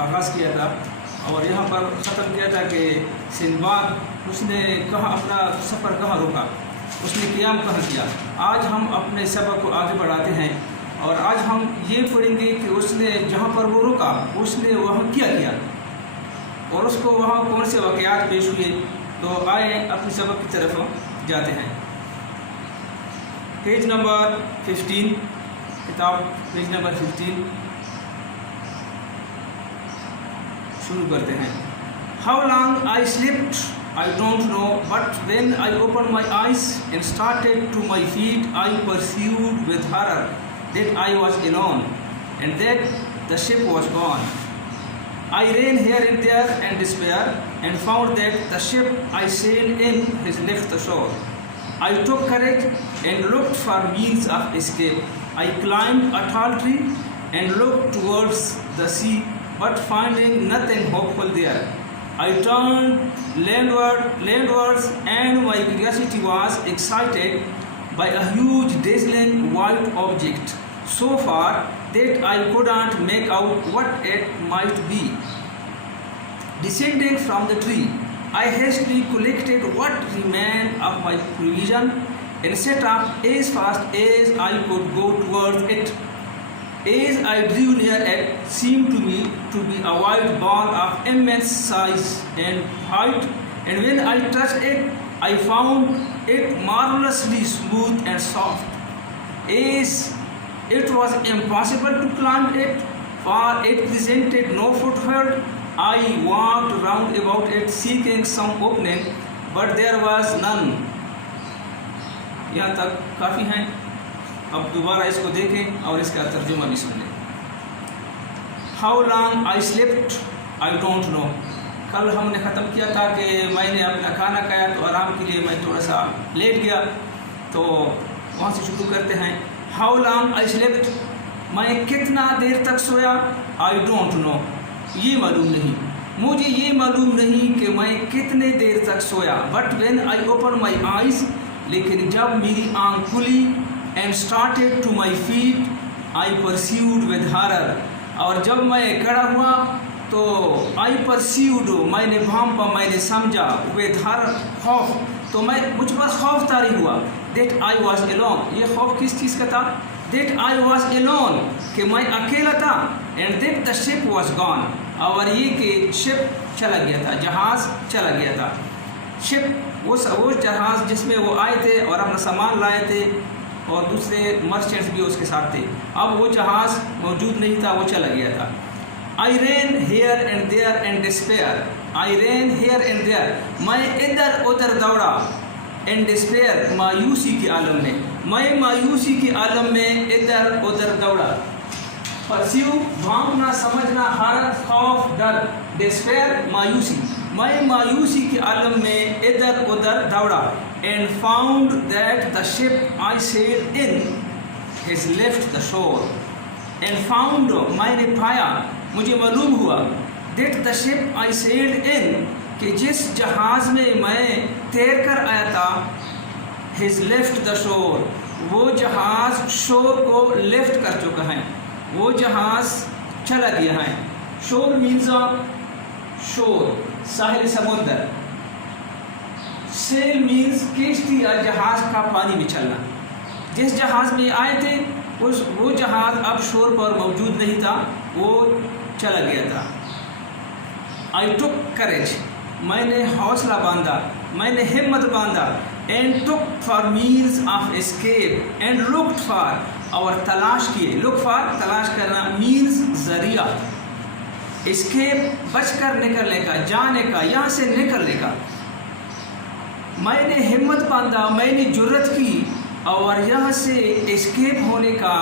آغاز کیا تھا اور یہاں پر ختم کیا تھا کہ سندباد اس نے کہاں اپنا سفر کہاں روکا، اس نے قیام کہاں کیا۔ آج ہم اپنے سبق کو آگے بڑھاتے ہیں اور آج ہم یہ پڑھیں گے کہ اس نے جہاں پر وہ رکا اس نے وہاں کیا اور اس کو وہاں کون سے واقعات پیش ہوئے۔ تو آئے اپنے سبق کی طرف جاتے ہیں۔ پیج نمبر 15، کتاب پیج نمبر 15 شروع کرتے ہیں۔ How long I slept, I don't know, but when I opened my eyes and started to my feet, I perceived with horror that I was alone and that the ship was gone. I ran here and there in despair and found that the ship I sailed in has left the shore. I took courage and looked for means of escape. I climbed a tall tree and looked towards the sea, but finding nothing hopeful there, I turned landwards, and my curiosity was excited by a huge dazzling white object, so far that I couldn't make out what it might be. Descending from the tree, I hastily collected what remained of my provision and set off as fast as I could go towards it. As I drew near, it seemed to me to be a white ball of immense size and height, and when I touched it, I found it marvelously smooth and soft. As it was impossible to climb it, for it presented no foothold, I walked round about it seeking some opening, but there was none. یہاں تک کافی ہیں۔ اب دوبارہ اس کو دیکھیں اور اس کا ترجمہ بھی سن لیں۔ How long I slept, I don't know. کل ہم نے ختم کیا تھا کہ میں نے اپنا کھانا کھایا تو آرام کے لیے میں تھوڑا سا لیٹ گیا، تو وہاں سے شروع کرتے ہیں۔ How long I slept، میں کتنا دیر تک سویا، I don't know، یہ معلوم نہیں، مجھے یہ معلوم نہیں کہ میں کتنے دیر تک سویا۔ But when I opened my eyes، لیکن جب میری آنکھ کھلی and started to my feet, I perceived with horror، اور جب میں کھڑا ہوا تو I perceived، میں نے بھانپا، میں نے سمجھا with horror، خوف، تو مجھ پر خوف طاری ہوا that I was alone۔ یہ خوف کس چیز کا تھا؟ that I was alone، کہ میں اکیلا تھا، and that the ship was gone، اور یہ کہ شپ چلا گیا تھا، جہاز چلا گیا تھا۔ شپ وہ جہاز جس میں وہ آئے تھے اور اپنا سامان لائے تھے اور دوسرے مرچنٹس بھی اس کے ساتھ تھے، اب وہ جہاز موجود نہیں تھا، وہ چلا گیا تھا۔ I ran here and there in despair، I ran here and there، میں ادھر ادھر دوڑا in despair، مایوسی کے عالم میں، میں مایوسی کے عالم میں ادھر ادھر دوڑا۔ pursue بھانپنا، سمجھنا، حالت، خوف، ڈر، despair مایوسی، میں مایوسی کے عالم میں ادھر ادھر دوڑا and found that the ship I sailed in has left the shore، and found میں نے پایا، مجھے معلوم ہوا that the ship I sailed in، کہ جس جہاز میں تیر کر آیا تھا has left the shore، وہ جہاز شور کو لیفٹ کر چکا ہے، وہ جہاز چلا گیا ہے۔ شور مینز شور، ساحل سمندر، سیل مینز کشتی یا جہاز کا پانی میں چلنا۔ جس جہاز میں آئے تھے وہ جہاز اب شور پر موجود نہیں تھا، وہ چلا گیا تھا۔ I took courage، میں نے حوصلہ باندھا، میں نے ہمت باندھا، and took for means of escape and looked for، اور تلاش کیے، look for تلاش کرنا، means ذریعہ، escape بچ کر نکلنے کا، جانے کا، یہاں سے نکلنے کا۔ میں نے ہمت باندھا، میں نے جرت کی اور یہاں سے اسکیپ ہونے کا،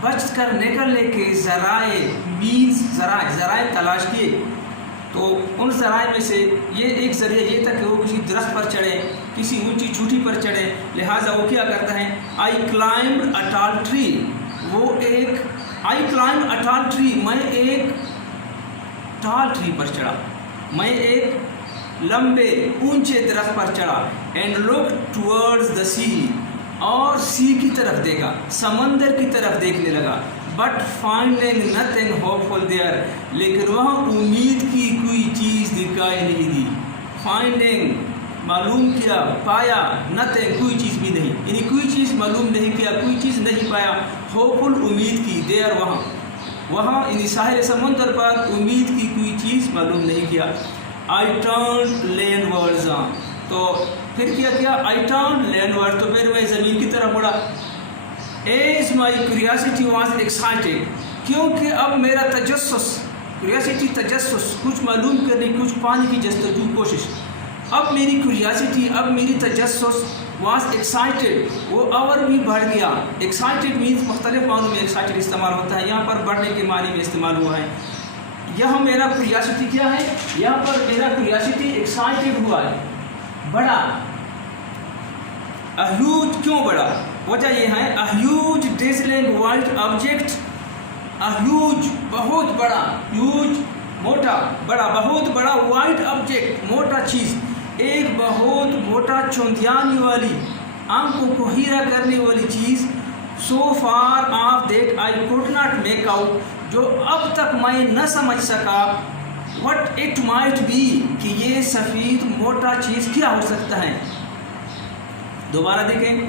بچ کر نکلنے کے ذرائع، مینز ذرائع تلاش کیے۔ تو ان ذرائع میں سے یہ ایک ذریعہ یہ تھا کہ وہ کسی درخت پر چڑھے، کسی اونچی چوٹی پر چڑھے، لہٰذا وہ کیا کرتا ہے I climbed a tall tree، I climbed a tall tree، میں ایک ٹال ٹری پر چڑھا، میں ایک لمبے اونچے درخت پر چڑھا and looked towards the sea، اور سی کی طرف دیکھا، سمندر کی طرف دیکھنے لگا but finding nothing hopeful there, لیکن وہاں امید کی کوئی چیز دکھائی نہیں دی. فائنڈنگ معلوم کیا، پایا، نتھنگ کوئی چیز بھی نہیں، یعنی کوئی چیز معلوم نہیں کیا، کوئی چیز نہیں پایا. ہوپ فل امید کی، دیئر وہاں یعنی ساحل سمندر پر امید کی کوئی چیز معلوم نہیں کیا. آئی ٹرن لینڈ ورڈز، تو پھر کیا آئی ٹرن لینڈ ورڈ، تو پھر میں زمین کی طرف مڑا. As my curiosity was excited, کیونکہ اب میرا تجسس، کیوریاسٹی تجسس، کچھ معلوم کرنے، کچھ پانے کی جستجو کوشش. اب میری کیوریاسٹی، اب میری تجسس واز ایکسائٹیڈ، وہ اور بھی بڑھ گیا. ایکسائٹیڈ مینس مختلف معنوں میں ایکسائٹیڈ استعمال ہوتا ہے، یہاں پر بڑھنے کے معنی میں استعمال ہوا ہے. یہاں میرا کیوریاسٹی کیا ہے، یہاں پر میرا کیوریاسٹی ایکسائٹیڈ ہوا ہے، بڑا. ہیوج کیوں بڑا؟ وجہ یہ ہے huge dazzling white object, huge بہت بڑا، ہیوج موٹا، بڑا بہت بڑا، وائٹ آبجیکٹ موٹا چیز، ایک بہت موٹا چوندیانے والی، آنکھوں کو ہیرا کرنے والی چیز. So far of that I could not make out, جو اب تک میں نہ سمجھ سکا، وٹ اٹ مائٹ بی، کہ یہ سفید موٹا چیز کیا ہو سکتا ہے. دوبارہ دیکھیں،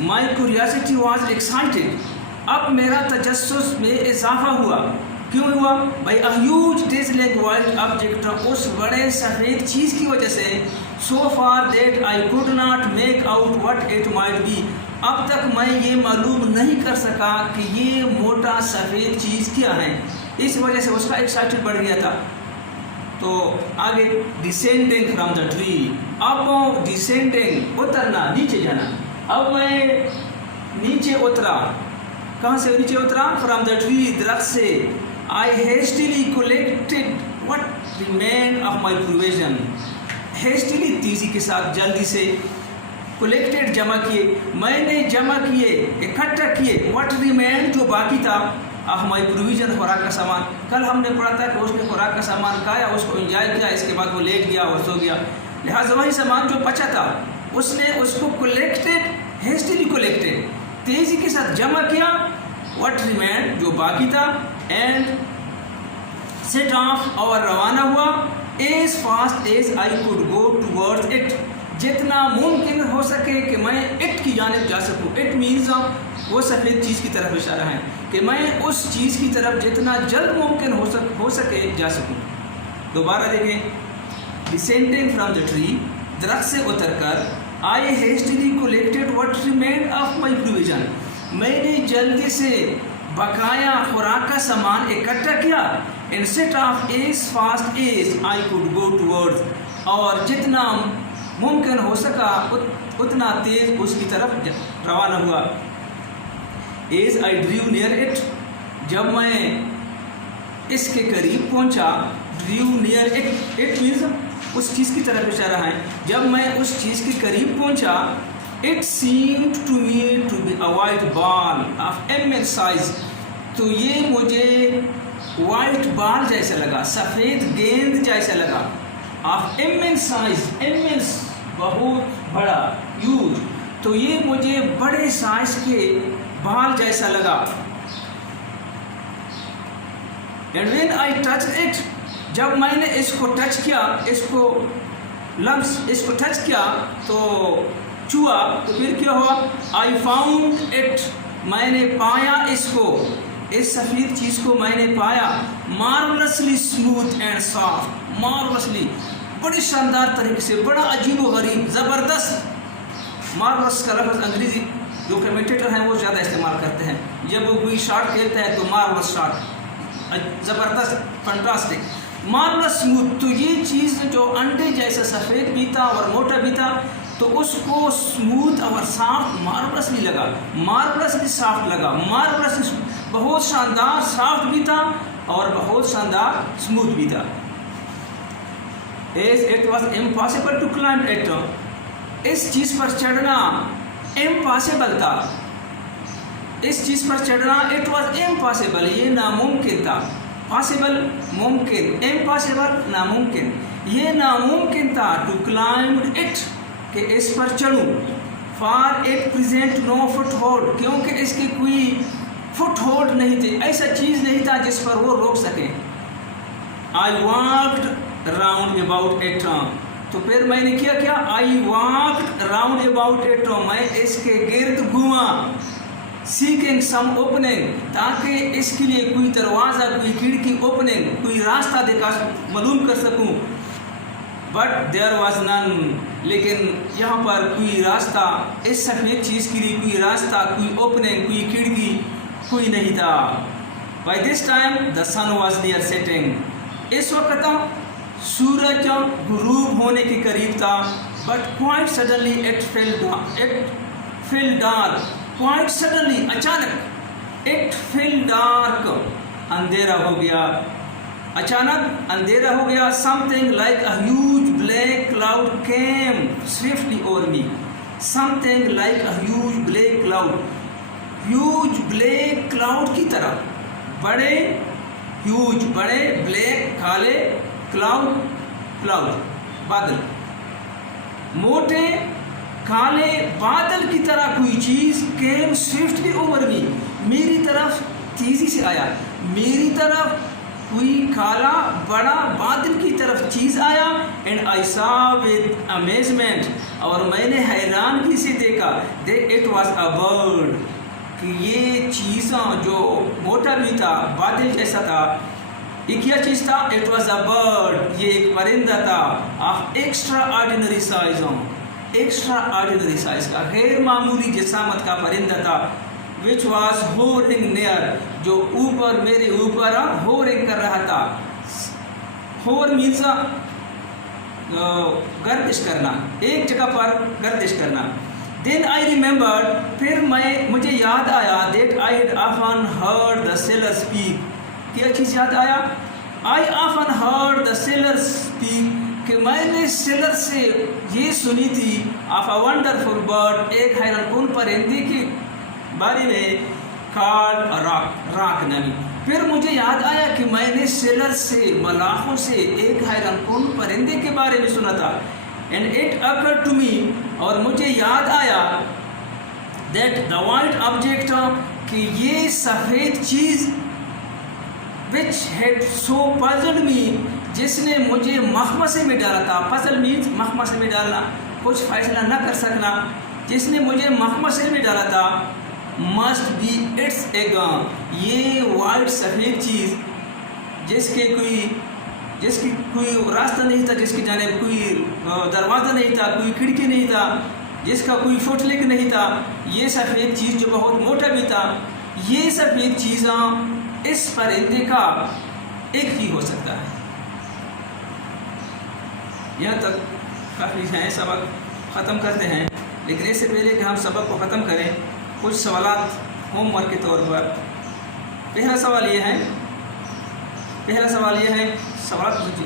مائی کیوریاسٹی واز ایکسائٹیڈ، اب میرا تجسس میں اضافہ ہوا. کیوں ہوا؟ By a huge dazzling white object, اس بڑے سفید چیز کی وجہ سے. So far that I could not make out what it might be, اب تک میں یہ معلوم نہیں کر سکا کہ یہ موٹا سفید چیز کیا ہے. اس وجہ سے اس کا ایکسائٹیڈ بڑھ گیا تھا. تو آگے ڈسینڈنگ فرام دا ٹری، اب ڈسینڈنگ اترنا، نیچے جانا. اب میں نیچے اترا، کہاں سے نیچے اترا؟ فرام دا ٹری، درخت سے. I hastily collected what remain of my provision, hastily تیزی کے ساتھ، جلدی سے. کولیکٹڈ جمع کیے، میں نے جمع کیے، اکٹھا کیے، وٹ ریمین جو باقی تھا، آف مائی پروویژن خوراک کا سامان. کل ہم نے پڑھا تھا کہ اس نے خوراک کا سامان کھایا، اس کو انجوائے کیا، اس کے بعد وہ لیٹ گیا اور سو گیا. لہٰذا وہی سامان جو بچا تھا اس نے اس کو کولیکٹڈ، ہیسٹیلی کولیکٹڈ، تیزی کے ساتھ جمع کیا، وٹ ریمین جو باقی تھا، اینڈ سیٹ آف اور روانہ ہوا، as fast as I could go toward it, جتنا ممکن ہو سکے کہ میں اٹ کی جانب جا سکوں. اٹ مینز وہ سفید چیز کی طرف اشارہ ہے کہ میں اس چیز کی طرف جتنا جلد ممکن ہو سکے جا سکوں. دوبارہ دیکھیں، ڈسینڈنگ فرام دا ٹری، درخت سے اتر کر. I hastily collected what remained of my provision, میں نے جلدی سے بقایا خوراک کا سامان اکٹھا کیا. And set off as fast as I could go toward, اور جتنا ممکن ہو سکا اتنا تیز اس کی طرف روانہ ہوا. As I drew near it, جب میں اس کے قریب پہنچا. Drew near it, it means اس چیز کی طرف اشارہ ہے. جب میں اس چیز کے قریب پہنچا، it seemed to me to be a white ball of immense size, تو یہ مجھے وائٹ بال جیسا لگا، سفید گیند جیسا لگا. آف immense سائز، immense بہت بڑا، ہیوج، تو یہ مجھے بڑے سائز کے بال جیسا لگا. And when I touch it, جب میں نے اس کو ٹچ کیا، اس کو لمس، اس کو ٹچ کیا تو چھوا، تو پھر کیا ہوا؟ آئی فاؤنڈ اٹ، میں نے پایا اس کو، اس سفید چیز کو میں نے پایا. مارولسلی اسموتھ اینڈ سافٹ، مارولسلی بڑی شاندار طریقے سے، بڑا عجیب و غریب، زبردست. مارولس کا لفظ انگریزی جو کمیٹیٹر ہیں وہ زیادہ استعمال کرتے ہیں. جب وہ کوئی شاٹ کھیلتا ہے تو مارولس شاٹ، زبردست، فنٹاسٹک. مارولس اسموتھ، تو یہ چیز جو انڈے جیسا سفید بھی تھا اور موٹا بھی تھا، تو اس کو اسموتھ اور صاف مارولسلی لگا، مارولسلی صاف لگا، مارولسلی بہت شاندار صاف بھی تھا اور بہت شاندار اسموتھ بھی تھا. As it was impossible to climb it, اس چیز پر چڑھنا امپاسبل تھا، اس چیز پر چڑھنا اٹ واز امپاسبل، یہ ناممکن تھا. پاسبل ممکن، امپاسبل ناممکن، یہ ناممکن تھا. ٹو کلائمب اٹ، کہ اس پر چڑھوں. For it present no foothold, کیونکہ اس کی کوئی فٹ ہولڈ نہیں تھے، ایسا چیز نہیں تھا جس پر وہ روک سکیں. آئی واکڈ راؤنڈ اباؤٹ اٹ. تو پھر میں نے کیا آئی واکڈ راؤنڈ اباؤٹ اٹ، میں اس کے گرد گھوما. سیکنگ سم اوپننگ، تاکہ اس کے لیے کوئی دروازہ، کوئی کھڑکی، اوپننگ، کوئی راستہ معلوم کر سکوں. بٹ دیر واز نن، لیکن یہاں پر کوئی راستہ، اس سفید چیز کے لیے کوئی راستہ، کوئی اوپننگ، کوئی کھڑکی کوئی نہیں تھا. By this time the sun was near setting. اس وقت سورج غروب ہونے کے قریب تھا. But quite suddenly it fell dark. Quite suddenly, اچانک، اٹ فل ڈارک، اندھیرا ہو گیا. اچانک اندھیرا ہو گیا. Something like a huge black cloud came swiftly over me. Something like a huge black cloud, huge black cloud کی طرح، بڑے ہیوج، بڑے بلیک، کالے، کلاؤڈ بادل، موٹے کالے بادل کی طرح کوئی چیز کیم سوئفٹلی اوور می، میری طرف تیزی سے آیا. میری طرف کوئی کالا بڑا بادل کی طرف چیز آیا. اینڈ آئی سا ود امیزمنٹ، اور میں نے حیرانگی سے دیکھا، that it was a bird, کہ یہ چیزاں جو موٹا بھی تھا، بادل جیسا تھا، یہ کیا چیز تھا؟ اٹ واز اے برڈ، یہ ایک پرندہ تھا. Of extra ordinary size, extra ordinary size کا، غیر معمولی جسامت کا پرندہ تھا. وچ واز ہورنگ نیئر، جو اوپر، میرے اوپر ہورنگ کر رہا تھا. ہور مینس گردش کرنا، ایک جگہ پر گردش کرنا. دین آئی ریمبر، پھر مجھے یاد آیا، that I had often heard the seller speak. کیا چیز یاد آیا؟ I often heard the seller speak, کہ میں نے سیلر سے یہ سنی تھی، آف اے ونڈرفل برڈ، ایک حیران کن پرندے کے بارے میں، کارڈ راک نامی. پھر مجھے یاد آیا کہ میں نے سیلر سے، ملاحوں سے، ایک حیران کن پرندے کے بارے میں سنا تھا. And it occurred to me, اور مجھے یاد آیا، دیٹ دا وائٹ آبجیکٹ، کہ یہ سفید چیز، which had so puzzled me، جس نے مجھے مخمصے میں ڈالا تھا. puzzle means مخمصے میں ڈالنا، کچھ فیصلہ نہ کر سکنا، جس نے مجھے مخمصے میں ڈالا تھا. must be its egg، یہ وائٹ سفید چیز جس کی کوئی راستہ نہیں تھا، جس کی جانب کوئی دروازہ نہیں تھا، کوئی کھڑکی نہیں تھا، جس کا کوئی فٹ لک نہیں تھا، یہ سفید چیز جو بہت موٹا بھی تھا، یہ سفید چیزاں اس پرندے کا ایک ہی ہو سکتا ہے. یہاں تک کافی ہیں، سبق ختم کرتے ہیں. لیکن اس سے پہلے کہ ہم سبق کو ختم کریں، کچھ سوالات ہوم ورک کے طور پر. پہلا سوال یہ ہے، سوالات